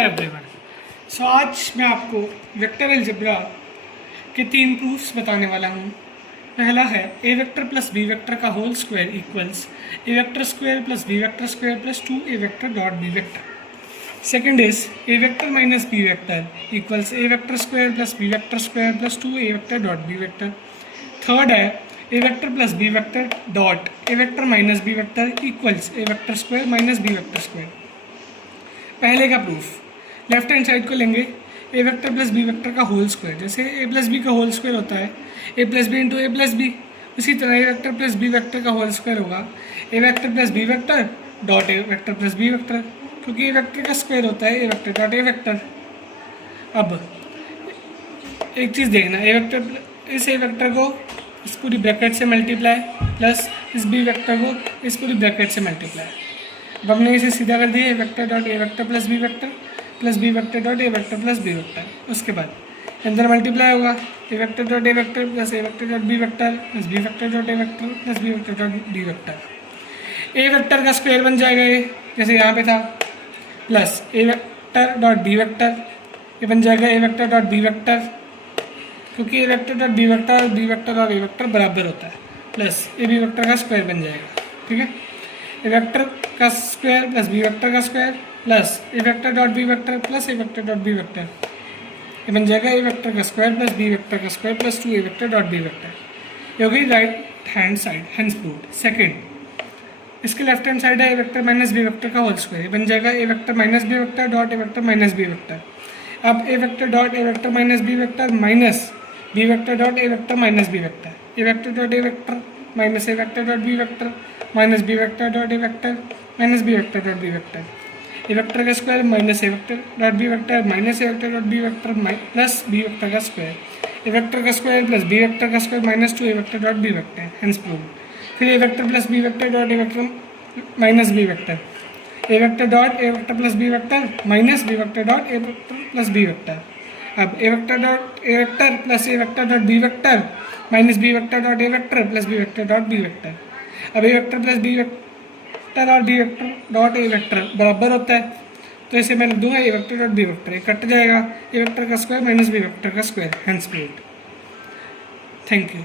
Hi everyone. सो आज मैं आपको वेक्टर अलजेब्रा के 3 प्रूफ्स बताने वाला हूँ। पहला है A vector plus B vector का whole square equals A vector square plus B vector square plus 2 A vector dot B vector. Second is A vector minus B vector equals A vector square plus B vector square plus 2 A vector dot B vector. Third है A vector plus B vector dot A vector minus B vector equals A vector square minus B vector square. पहले का proof left hand side को लेंगे A vector plus B vector का whole square, जैसे A plus B का whole square होता है A plus B into A plus B, उसी तरह A vector plus B vector का होल स्क्वायर होगा A vector plus B vector dot A vector plus B vector, क्योंकि A vector का square होता है A vector dot A vector. अब एक चीज़ देखना, ए वेक्टर इस ए वेक्टर को इस पूरी ब्रैकेट से मल्टीप्लाई प्लस इस बी वेक्टर को इस पूरी ब्रैकेट से मल्टीप्लाई। अब हमने इसे सीधा कर दिया A vector dot A vector plus B vector dot A vector plus B vector. उसके बाद अंदर मल्टीप्लाई होगा A vector dot A vector plus A vector dot B vector plus B vector dot A vector plus B vector dot D vector. A vector का square बन जाएगा ये, जैसे यहाँ पे था, plus A vector dot B vector, ये बन जाएगा A vector dot B vector, क्योंकि A vector dot B vector B vector और ए वेक्टर बराबर होता है, प्लस ए बी वेक्टर का स्क्वायर बन जाएगा। ठीक है, ए वेक्टर का स्क्वायर प्लस बी वेक्टर का square plus A vector dot B vector plus A vector dot B vector, ये बन जाएगा ए वेक्टर का स्क्वायर प्लस बी वेक्टर का square plus 2 A vector dot B vector. ये हो गई right hand side, hence proved. Second, इसके left hand side है A vector minus B vector का होल स्क्वायर, ये बन जाएगा A vector minus B vector dot A vector minus B vector. अब A vector dot A vector minus B vector minus B vector dot A vector minus B vector, A vector dot A vector minus A vector dot B vector minus B vector dot A vector minus B vector dot B vector. A vector का square minus A vector dot B vector minus A vector dot B vector plus B vector का square, A vector का square plus B vector का square minus 2 A vector dot B vector, hence proved. फिर A vector plus B vector dot A vector minus B vector, A vector dot A vector plus B vector minus B vector dot A vector plus B vector. अब A vector dot A vector plus A vector dot B vector minus B vector dot A vector plus B vector dot B vector. अब A vector plus B vector और B vector dot A vector बराबर होता है, तो इसे मैं लिख दूंगा A vector dot B vector, ये कट जाएगा ए वेक्टर का स्क्वायर माइनस बी वेक्टर का square, hence proved. Thank you.